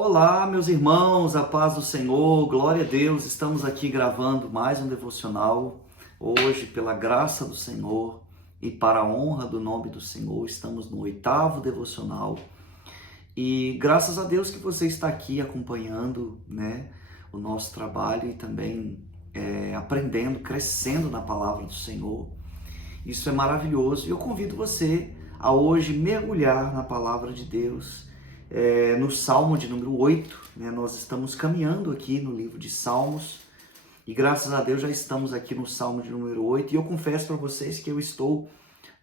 Olá, meus irmãos, a paz do Senhor, glória a Deus. Estamos aqui gravando mais um devocional. Hoje, pela graça do Senhor e para a honra do nome do Senhor, estamos no 8º devocional. E graças a Deus que você está aqui acompanhando, o nosso trabalho e também aprendendo, crescendo na palavra do Senhor. Isso é maravilhoso e eu convido você a hoje mergulhar na palavra de Deus. No Salmo de número 8, nós estamos caminhando aqui no livro de Salmos e graças a Deus já estamos aqui no Salmo de número 8 e eu confesso para vocês que eu estou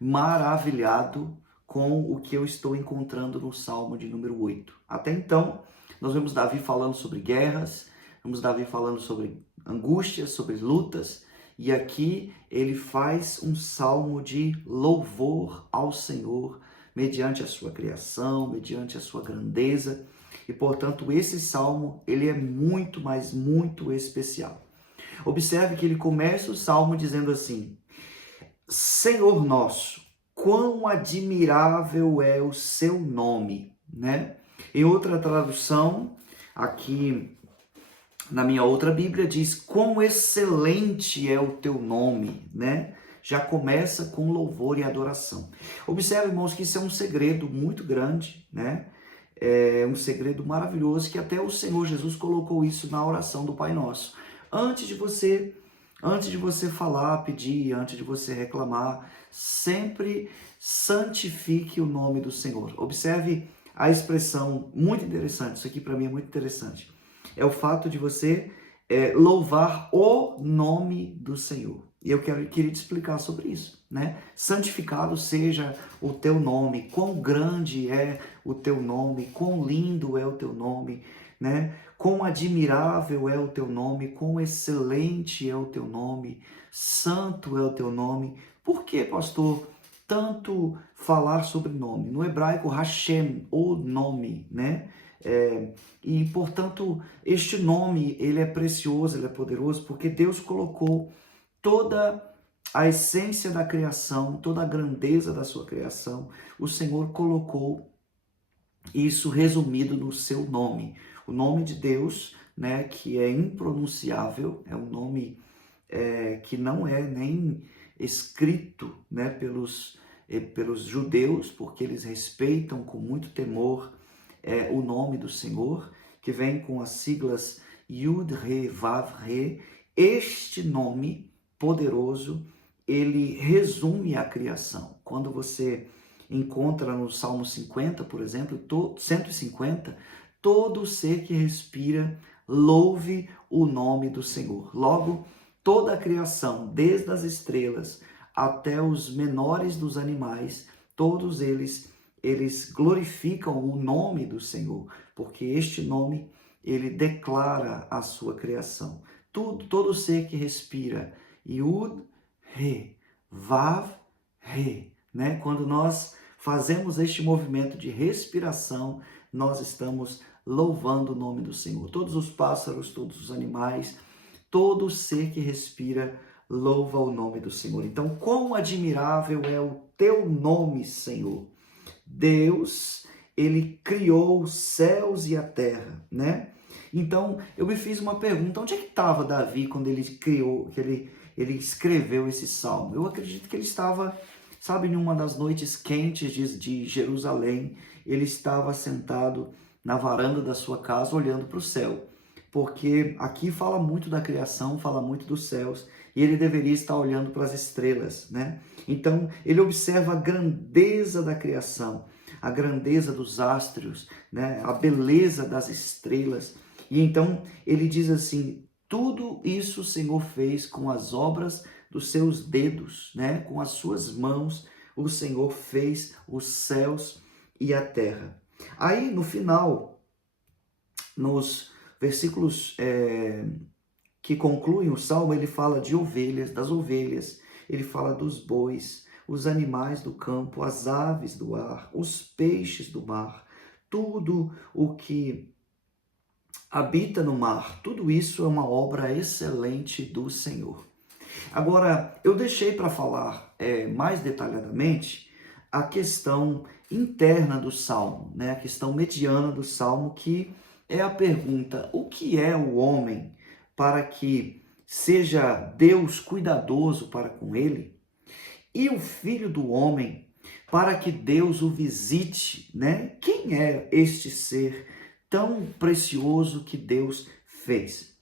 maravilhado com o que eu estou encontrando no Salmo de número 8. Até então, nós vemos Davi falando sobre guerras, vemos Davi falando sobre angústias, sobre lutas, e aqui ele faz um salmo de louvor ao Senhor, mediante a sua criação, mediante a sua grandeza, e portanto esse salmo ele é muito, mas muito especial. Observe que ele começa o salmo dizendo assim: Senhor nosso, quão admirável é o seu nome, Em outra tradução, aqui na minha outra Bíblia diz: quão excelente é o teu nome, Já começa com louvor e adoração. Observe, irmãos, que isso é um segredo muito grande, É um segredo maravilhoso que até o Senhor Jesus colocou isso na oração do Pai Nosso. Antes de você falar, pedir, antes de você reclamar, sempre santifique o nome do Senhor. Observe a expressão muito interessante, isso aqui para mim é muito interessante. É o fato de você louvar o nome do Senhor. E eu queria te explicar sobre isso, Santificado seja o teu nome, quão grande é o teu nome, quão lindo é o teu nome, Quão admirável é o teu nome, quão excelente é o teu nome, santo é o teu nome. Por que, pastor, tanto falar sobre nome? No hebraico, Hashem, o nome, E, portanto, este nome, ele é precioso, ele é poderoso, porque Deus colocou toda a essência da criação, toda a grandeza da sua criação, o Senhor colocou isso resumido no seu nome. O nome de Deus, que é impronunciável, é um nome que não é nem escrito, pelos judeus, porque eles respeitam com muito temor o nome do Senhor, que vem com as siglas Yud, Re, Vav, Re. Este nome poderoso, ele resume a criação. Quando você encontra no Salmo 50, por exemplo, 150, todo ser que respira, louve o nome do Senhor. Logo, toda a criação, desde as estrelas até os menores dos animais, todos eles glorificam o nome do Senhor, porque este nome, ele declara a sua criação. Todo ser que respira, Yud, Re, Vav, Re, Quando nós fazemos este movimento de respiração, nós estamos louvando o nome do Senhor. Todos os pássaros, todos os animais, todo ser que respira, louva o nome do Senhor. Então, quão admirável é o teu nome, Senhor. Deus, ele criou os céus e a terra, Então, eu me fiz uma pergunta: onde é que estava Davi quando ele criou, ele escreveu esse salmo? Eu acredito que ele estava, em uma das noites quentes de Jerusalém, ele estava sentado na varanda da sua casa olhando para o céu, porque aqui fala muito da criação, fala muito dos céus, e ele deveria estar olhando para as estrelas, Então, ele observa a grandeza da criação, a grandeza dos astros, a beleza das estrelas, e então ele diz assim: tudo isso o Senhor fez com as obras dos seus dedos, com as suas mãos, o Senhor fez os céus e a terra. Aí, no final, nos versículos que concluem o salmo, ele fala de ovelhas, das ovelhas, ele fala dos bois, os animais do campo, as aves do ar, os peixes do mar, tudo o que habita no mar, tudo isso é uma obra excelente do Senhor. Agora, eu deixei para falar mais detalhadamente a questão interna do Salmo, a questão mediana do Salmo, que é a pergunta: o que é o homem para que seja Deus cuidadoso para com ele? E o filho do homem para que Deus o visite, né? Quem é este ser tão precioso que Deus fez?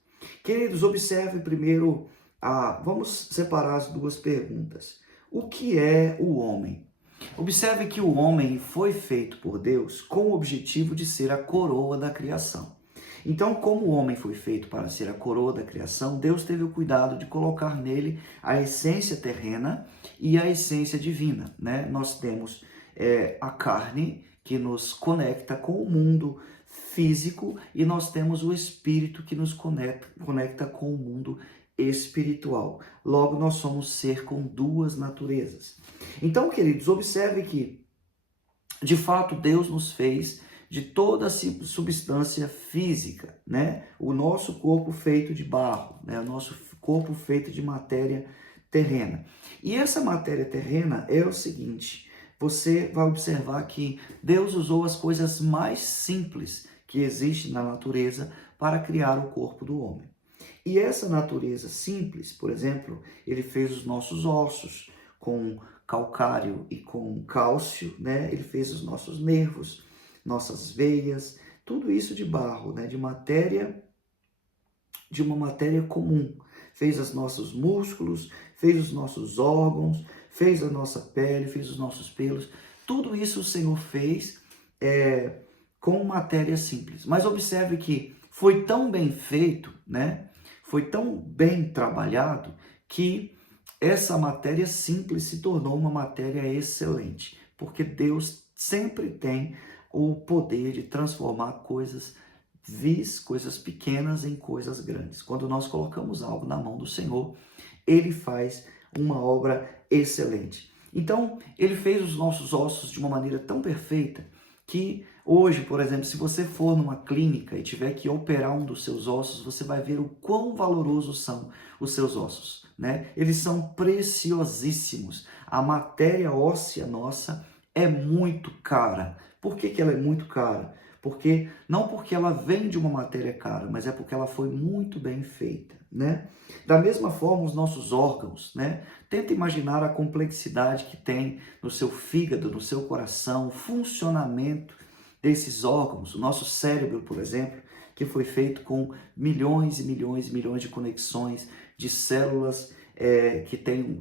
Queridos, observe primeiro, vamos separar as duas perguntas. O que é o homem? Observe que o homem foi feito por Deus com o objetivo de ser a coroa da criação. Então, como o homem foi feito para ser a coroa da criação, Deus teve o cuidado de colocar nele a essência terrena e a essência divina, né? Nós temos a carne que nos conecta com o mundo físico e nós temos o espírito que nos conecta com o mundo espiritual. Logo, nós somos ser com duas naturezas. Então, queridos, observe que, de fato, Deus nos fez de toda a substância física, né? O nosso corpo feito de barro, né? O nosso corpo feito de matéria terrena. E essa matéria terrena é o seguinte: você vai observar que Deus usou as coisas mais simples que existem na natureza para criar o corpo do homem. E essa natureza simples, por exemplo, ele fez os nossos ossos com calcário e com cálcio, né? Ele fez os nossos nervos, nossas veias, tudo isso de barro, né? De uma matéria comum. Fez os nossos músculos, fez os nossos órgãos, fez a nossa pele, fez os nossos pelos. Tudo isso o Senhor fez com matéria simples. Mas observe que foi tão bem feito, né? Foi tão bem trabalhado que essa matéria simples se tornou uma matéria excelente, porque Deus sempre tem o poder de transformar coisas vis, coisas pequenas em coisas grandes. Quando nós colocamos algo na mão do Senhor, Ele faz uma obra excelente. Então, Ele fez os nossos ossos de uma maneira tão perfeita que hoje, por exemplo, se você for numa clínica e tiver que operar um dos seus ossos, você vai ver o quão valorosos são os seus ossos, né? Eles são preciosíssimos. A matéria óssea nossa é muito cara. Por que ela é muito cara? Não porque ela vem de uma matéria cara, mas é porque ela foi muito bem feita, né? Da mesma forma, os nossos órgãos, né? Tenta imaginar a complexidade que tem no seu fígado, no seu coração, o funcionamento desses órgãos. O nosso cérebro, por exemplo, que foi feito com milhões e milhões e milhões de conexões de células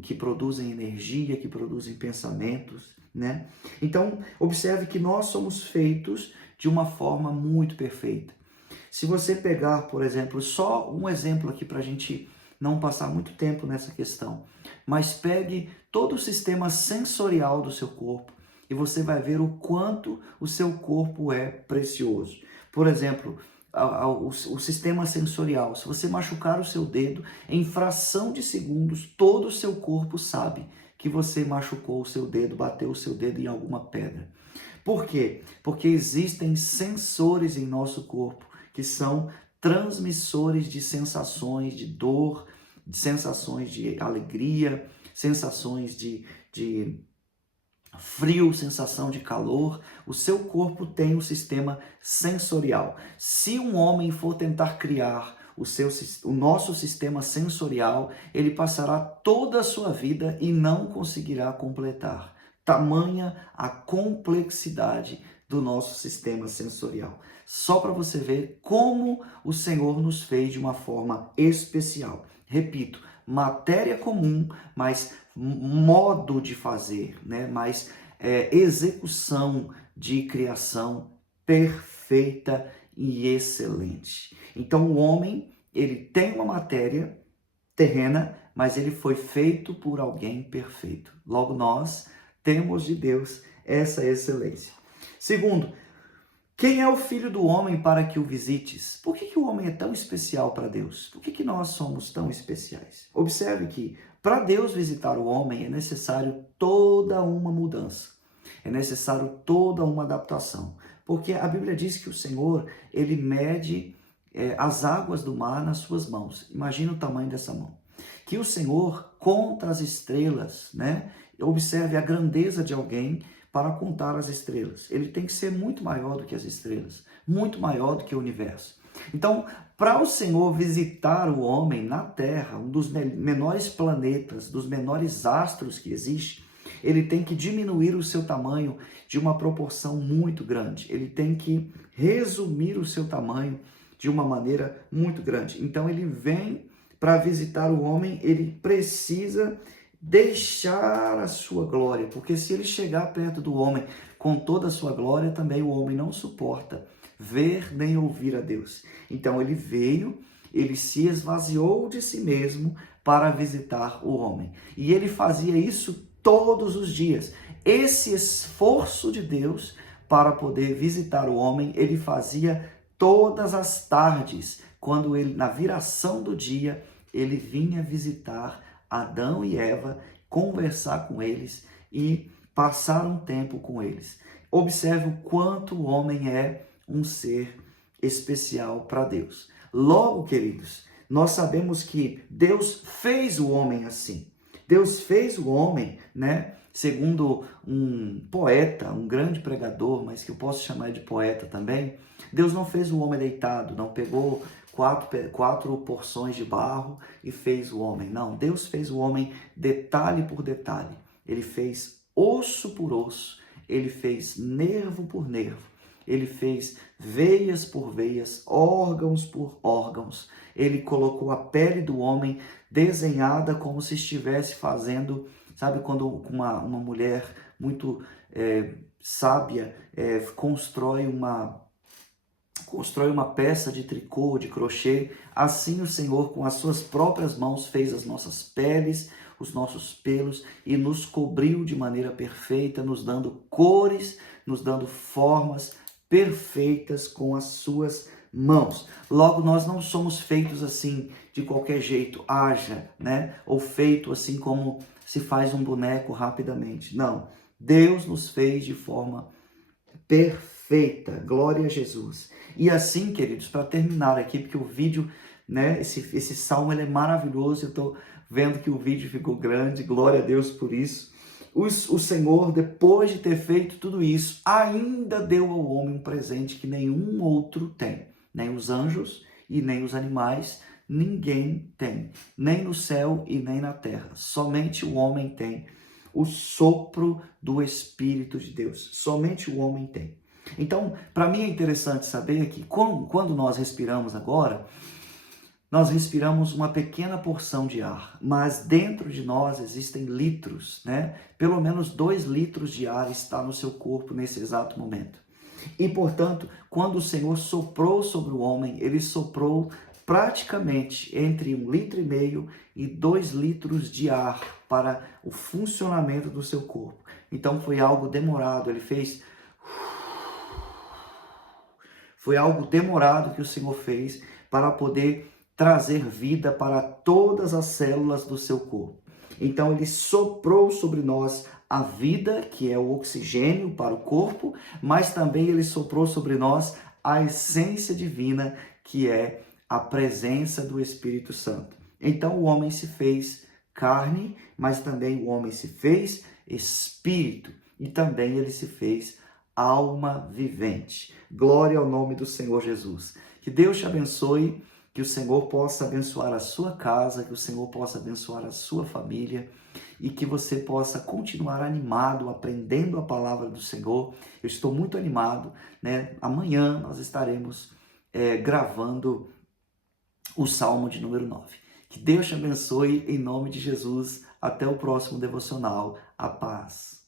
que produzem energia, que produzem pensamentos, né? Então, observe que nós somos feitos de uma forma muito perfeita. Se você pegar, por exemplo, só um exemplo aqui para a gente não passar muito tempo nessa questão, mas pegue todo o sistema sensorial do seu corpo e você vai ver o quanto o seu corpo é precioso. Por exemplo, o sistema sensorial, se você machucar o seu dedo, em fração de segundos, todo o seu corpo sabe que você machucou o seu dedo, bateu o seu dedo em alguma pedra. Por quê? Porque existem sensores em nosso corpo que são transmissores de sensações de dor, de sensações de alegria, sensações de frio, sensação de calor. O seu corpo tem um sistema sensorial. Se um homem for tentar criar o nosso sistema sensorial, ele passará toda a sua vida e não conseguirá completar. Tamanha a complexidade do nosso sistema sensorial. Só para você ver como o Senhor nos fez de uma forma especial. Repito, matéria comum, mas modo de fazer, né? Mas execução de criação perfeita e excelente. Então o homem, ele tem uma matéria terrena, mas ele foi feito por alguém perfeito. Logo nós temos de Deus essa excelência. Segundo, quem é o filho do homem para que o visites? Por que o homem é tão especial para Deus? Por que nós somos tão especiais? Observe que para Deus visitar o homem é necessário toda uma mudança. É necessário toda uma adaptação. Porque a Bíblia diz que o Senhor, ele mede as águas do mar nas suas mãos. Imagina o tamanho dessa mão. Que o Senhor conta as estrelas, né? Observe a grandeza de alguém para contar as estrelas. Ele tem que ser muito maior do que as estrelas, muito maior do que o universo. Então, para o Senhor visitar o homem na Terra, um dos menores planetas, dos menores astros que existe, ele tem que diminuir o seu tamanho de uma proporção muito grande. Ele tem que resumir o seu tamanho de uma maneira muito grande. Então ele vem para visitar o homem, ele precisa deixar a sua glória, porque se ele chegar perto do homem com toda a sua glória, também o homem não suporta ver nem ouvir a Deus. Então ele veio, ele se esvaziou de si mesmo para visitar o homem. E ele fazia isso todos os dias. Esse esforço de Deus para poder visitar o homem, ele fazia todas as tardes, quando ele, na viração do dia, ele vinha visitar Adão e Eva, conversar com eles e passar um tempo com eles. Observe o quanto o homem é um ser especial para Deus. Logo, queridos, nós sabemos que Deus fez o homem assim. Deus fez o homem, né? Segundo um poeta, um grande pregador, mas que eu posso chamar de poeta também, Deus não fez o homem deitado, não pegou quatro porções de barro e fez o homem. Não, Deus fez o homem detalhe por detalhe. Ele fez osso por osso, ele fez nervo por nervo, ele fez veias por veias, órgãos por órgãos. Ele colocou a pele do homem desenhada como se estivesse fazendo, sabe, quando uma mulher muito sábia constrói uma peça de tricô, de crochê, assim o Senhor com as suas próprias mãos fez as nossas peles, os nossos pelos e nos cobriu de maneira perfeita, nos dando cores, nos dando formas perfeitas com as suas mãos. Logo, nós não somos feitos assim de qualquer jeito, haja, né? Ou feito assim como se faz um boneco rapidamente. Não, Deus nos fez de forma perfeita, glória a Jesus. E assim, queridos, para terminar aqui, porque o vídeo, né, esse salmo ele é maravilhoso, eu estou vendo que o vídeo ficou grande, glória a Deus por isso. O Senhor, depois de ter feito tudo isso, ainda deu ao homem um presente que nenhum outro tem, nem os anjos e nem os animais, ninguém tem, nem no céu e nem na terra, somente o homem tem o sopro do Espírito de Deus, somente o homem tem. Então, para mim é interessante saber que quando nós respiramos agora, nós respiramos uma pequena porção de ar, mas dentro de nós existem litros, né? Pelo menos 2 litros de ar está no seu corpo nesse exato momento. E, portanto, quando o Senhor soprou sobre o homem, ele soprou praticamente entre 1,5 litro e 2 litros de ar para o funcionamento do seu corpo. Então foi algo demorado, ele fez... Foi algo demorado que o Senhor fez para poder trazer vida para todas as células do seu corpo. Então ele soprou sobre nós a vida, que é o oxigênio para o corpo, mas também ele soprou sobre nós a essência divina, que é a presença do Espírito Santo. Então o homem se fez carne, mas também o homem se fez espírito e também ele se fez alma vivente. Glória ao nome do Senhor Jesus. Que Deus te abençoe, que o Senhor possa abençoar a sua casa, que o Senhor possa abençoar a sua família e que você possa continuar animado, aprendendo a palavra do Senhor. Eu estou muito animado, né? Amanhã nós estaremos gravando o Salmo de número 9. Que Deus te abençoe em nome de Jesus. Até o próximo devocional. A paz.